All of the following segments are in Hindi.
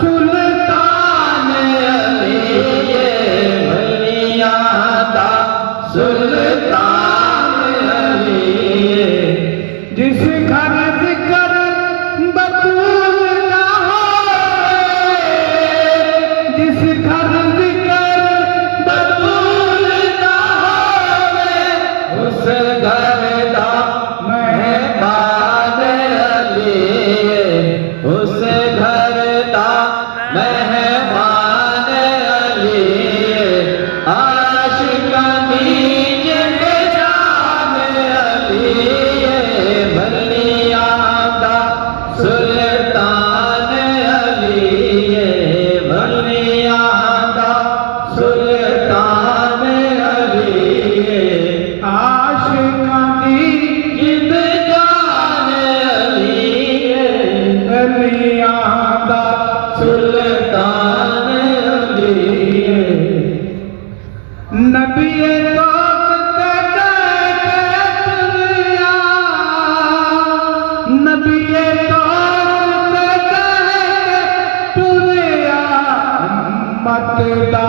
सुल्तान अली वलियां दा सुल्तान अली जिस घर जिक्र बतूल ना होवे जिस घर जिक्र बतूल ना होवे उस घर दा मेहमान अली उस घर दा मेहमान अली आशिकां दी जिंद जान अली वलियां दा सुल्तान अली वलियां दा सुल्तान अली आशिकां दी जिंद जान अली वलियां दा सुल्तान अली नबी नबी उम्मत दा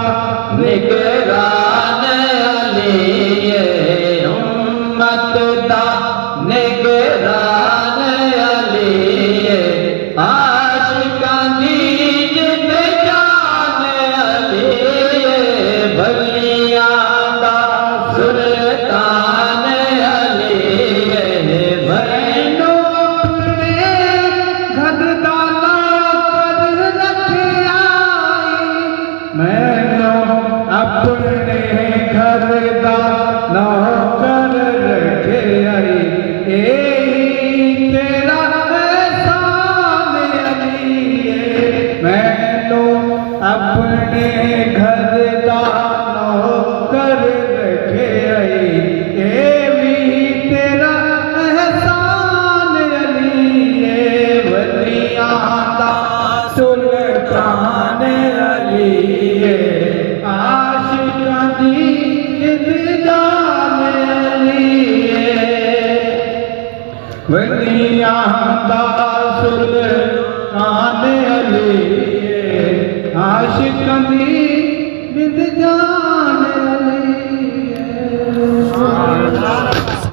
निगरान अली उम्मत दा निगरान अली आशिकां दी जिंद जान अली वलियां दा सुल्तान अली मैनू अपने घर दा नौकर रखिया मैनू अपने घर दा नौकर रखिया तेरा एहसान अली मैनू अपने घर दा नौकर रखिया तेरा एहसान अली वलियां दा सुल्तान अली आशिकां दी जिंद जान अली वलियां दा सुल्तान अली आशिकां दी जिंद जान